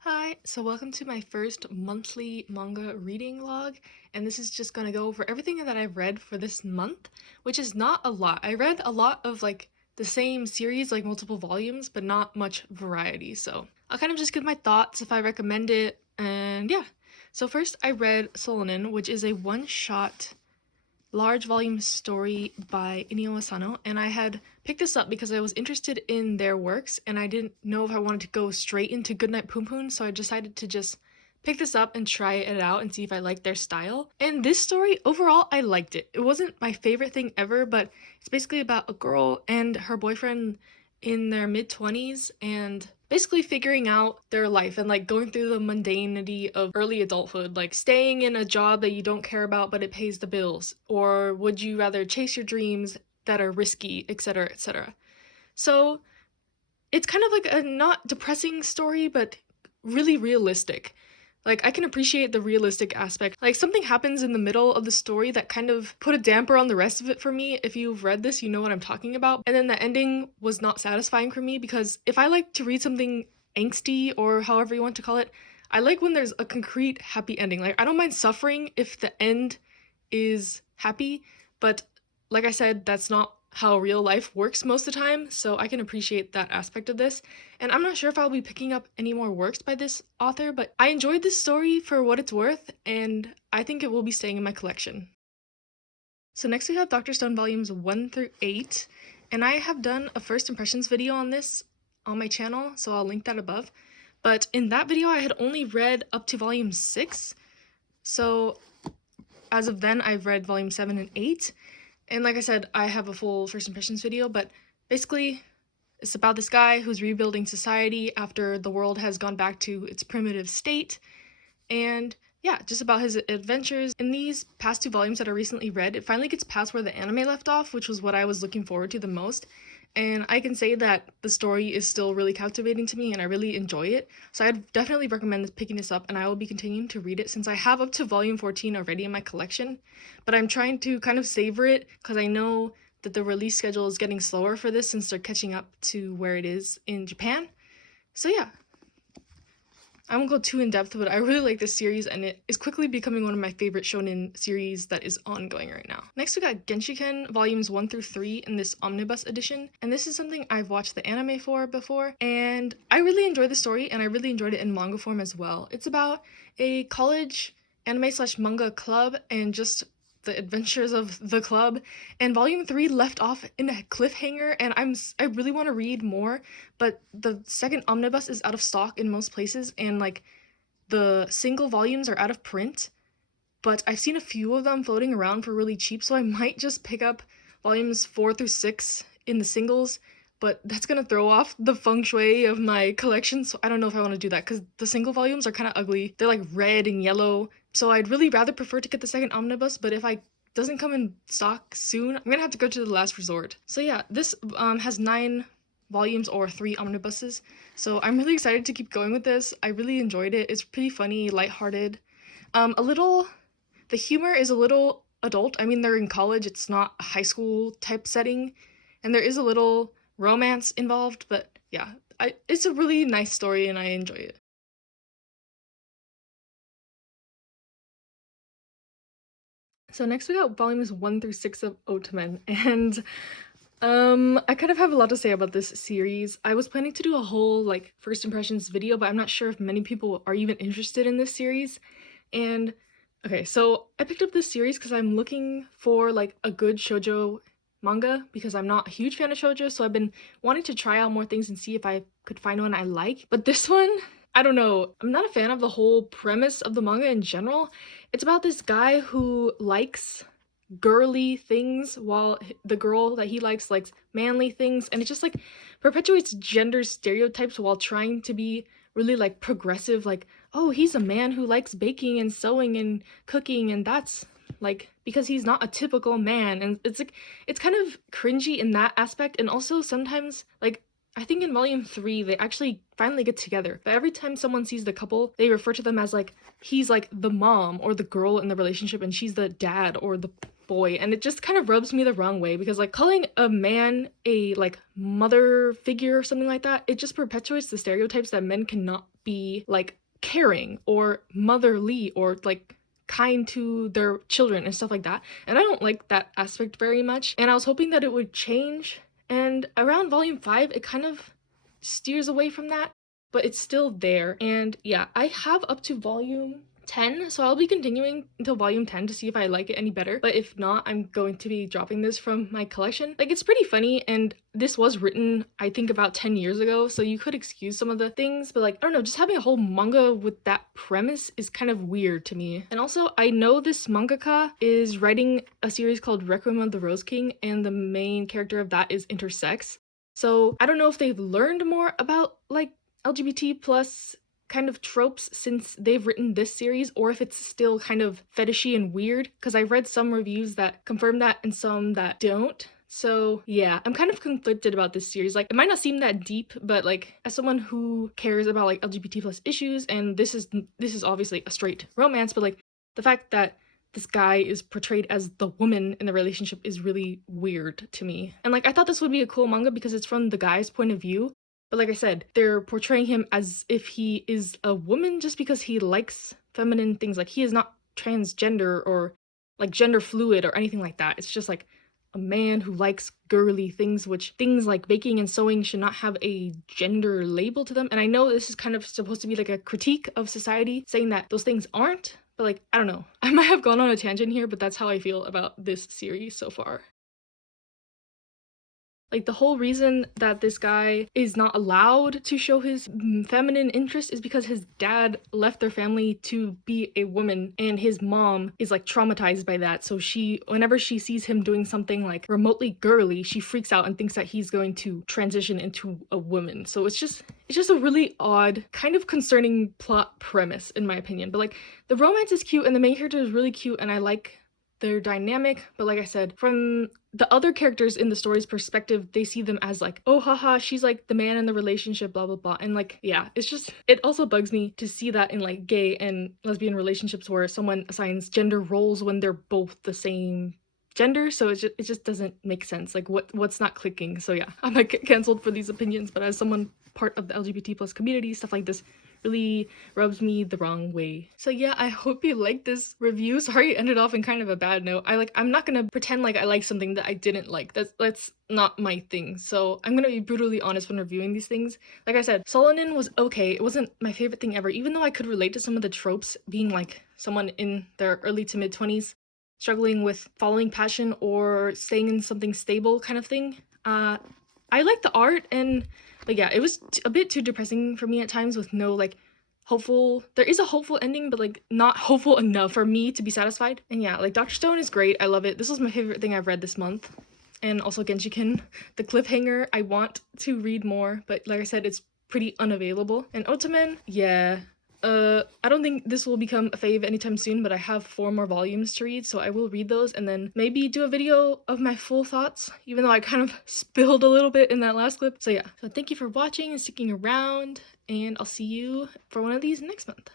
Hi, so welcome to my first monthly manga reading log, and this is just gonna go over everything that I've read for this month, which is not a lot. I read a lot of like the same series, like multiple volumes, but not much variety, so I'll kind of just give my thoughts if I recommend it, and yeah. So first I read Solonin, which is a one-shot large volume story by Inio Asano, and I had picked this up because I was interested in their works and I didn't know if I wanted to go straight into Goodnight Poon Poon, so I decided to just pick this up and try it out and see if I liked their style. And this story, overall, I liked it. It wasn't my favorite thing ever, but it's basically about a girl and her boyfriend in their mid-20s and basically figuring out their life and like going through the mundanity of early adulthood, like staying in a job that you don't care about but it pays the bills, or would you rather chase your dreams that are risky, etc., etc. So it's kind of like a not depressing story but really realistic. Like, I can appreciate the realistic aspect. Like, something happens in the middle of the story that kind of put a damper on the rest of it for me. If you've read this, you know what I'm talking about. And then the ending was not satisfying for me because if I like to read something angsty or however you want to call it, I like when there's a concrete happy ending. Like, I don't mind suffering if the end is happy, but like I said, that's not how real life works most of the time, so I can appreciate that aspect of this. And I'm not sure if I'll be picking up any more works by this author, but I enjoyed this story for what it's worth, and I think it will be staying in my collection. So next we have Dr. Stone volumes 1 through 8, and I have done a first impressions video on this on my channel, so I'll link that above. But in that video I had only read up to volume 6, so as of then I've read volume 7 and 8. And like I said, I have a full first impressions video, but basically it's about this guy who's rebuilding society after the world has gone back to its primitive state. And yeah, just about his adventures. In these past 2 volumes that I recently read, it finally gets past where the anime left off, which was what I was looking forward to the most. And I can say that the story is still really captivating to me and I really enjoy it. So I'd definitely recommend picking this up, and I will be continuing to read it since I have up to volume 14 already in my collection. But I'm trying to kind of savor it because I know that the release schedule is getting slower for this since they're catching up to where it is in Japan. So yeah, I won't go too in depth, but I really like this series and it is quickly becoming one of my favorite shonen series that is ongoing right now. Next we got Genshiken volumes 1 through 3 in this omnibus edition, and this is something I've watched the anime for before, and I really enjoyed the story and I really enjoyed it in manga form as well. It's about a college anime slash manga club and just the adventures of the club, and volume 3 left off in a cliffhanger, and I really want to read more, but the second omnibus is out of stock in most places, and like the single volumes are out of print, but I've seen a few of them floating around for really cheap, so I might just pick up volumes 4 through 6 in the singles, but that's gonna throw off the feng shui of my collection, so I don't know if I want to do that because the single volumes are kind of ugly. They're like red and yellow, so I'd really rather prefer to get the second omnibus, but if I doesn't come in stock soon, I'm gonna have to go to the last resort. So yeah, this has 9 volumes or 3 omnibuses, so I'm really excited to keep going with this. I really enjoyed it. It's pretty funny, lighthearted. The humor is a little adult. I mean, they're in college, it's not a high school type setting, and there is a little romance involved, but yeah, it's a really nice story and I enjoy it. So next we got volumes 1 through 6 of Otomen, and I kind of have a lot to say about this series. I was planning to do a whole like first impressions video, but I'm not sure if many people are even interested in this series. And okay, so I picked up this series because I'm looking for like a good shoujo manga because I'm not a huge fan of shoujo, so I've been wanting to try out more things and see if I could find one I like. But this one, I don't know. I'm not a fan of the whole premise of the manga in general. It's about this guy who likes girly things while the girl that he likes manly things, and it just like perpetuates gender stereotypes while trying to be really like progressive, like, oh, he's a man who likes baking and sewing and cooking, and that's like because he's not a typical man. And it's like it's kind of cringy in that aspect, and also sometimes like I think in volume 3 they actually finally get together. But every time someone sees the couple, they refer to them as like he's like the mom or the girl in the relationship and she's the dad or the boy, and it just kind of rubs me the wrong way because like calling a man a like mother figure or something like that, it just perpetuates the stereotypes that men cannot be like caring or motherly or like kind to their children and stuff like that. And I don't like that aspect very much. And I was hoping that it would change. And around volume 5, it kind of steers away from that, but it's still there. And yeah, I have up to volume 10, so I'll be continuing until volume 10 to see if I like it any better. But if not, I'm going to be dropping this from my collection. Like, it's pretty funny, and this was written, I think, about 10 years ago, so you could excuse some of the things, but like, I don't know, just having a whole manga with that premise is kind of weird to me. And also, I know this mangaka is writing a series called Requiem of the Rose King, and the main character of that is intersex. So I don't know if they've learned more about like LGBT plus kind of tropes since they've written this series, or if it's still kind of fetishy and weird, because I've read some reviews that confirm that and some that don't. So yeah, I'm kind of conflicted about this series. Like, it might not seem that deep, but like as someone who cares about like LGBT plus issues, and this is obviously a straight romance, but like the fact that this guy is portrayed as the woman in the relationship is really weird to me. And like, I thought this would be a cool manga because it's from the guy's point of view, but like I said, they're portraying him as if he is a woman just because he likes feminine things. Like, he is not transgender or like gender fluid or anything like that. It's just like a man who likes girly things, which things like baking and sewing should not have a gender label to them. And I know this is kind of supposed to be like a critique of society, saying that those things aren't, but like, I don't know. I might have gone on a tangent here, but that's how I feel about this series so far. Like, the whole reason that this guy is not allowed to show his feminine interest is because his dad left their family to be a woman, and his mom is like traumatized by that. So whenever she sees him doing something like remotely girly, she freaks out and thinks that he's going to transition into a woman. So it's just a really odd, kind of concerning plot premise in my opinion. But like, the romance is cute and the main character is really cute and I like their dynamic, but like I said, from the other characters in the story's perspective, they see them as like, oh haha, she's like the man in the relationship, blah blah blah. And like, yeah, it also bugs me to see that in like gay and lesbian relationships where someone assigns gender roles when they're both the same gender. So it just doesn't make sense. Like, what's not clicking? So yeah, I might get canceled for these opinions, but as someone part of the LGBT plus community, stuff like this really rubs me the wrong way. So yeah, I hope you liked this review. Sorry it ended off in kind of a bad note. I'm not gonna pretend like I like something that I didn't like. That's not my thing. So I'm gonna be brutally honest when reviewing these things. Like I said, Solonin was okay. It wasn't my favorite thing ever, even though I could relate to some of the tropes, being like someone in their early to mid 20s struggling with following passion or staying in something stable kind of thing. I like the art, and but yeah, it was a bit too depressing for me at times with no like there is a hopeful ending, but like not hopeful enough for me to be satisfied. And yeah, like Dr. Stone is great. I love it. This was my favorite thing I've read this month. And also Genshiken, the cliffhanger. I want to read more, but like I said, it's pretty unavailable. And Otomen, yeah. I don't think this will become a fave anytime soon, but I have 4 more volumes to read, so I will read those and then maybe do a video of my full thoughts, even though I kind of spilled a little bit in that last clip. So yeah, so thank you for watching and sticking around, and I'll see you for one of these next month.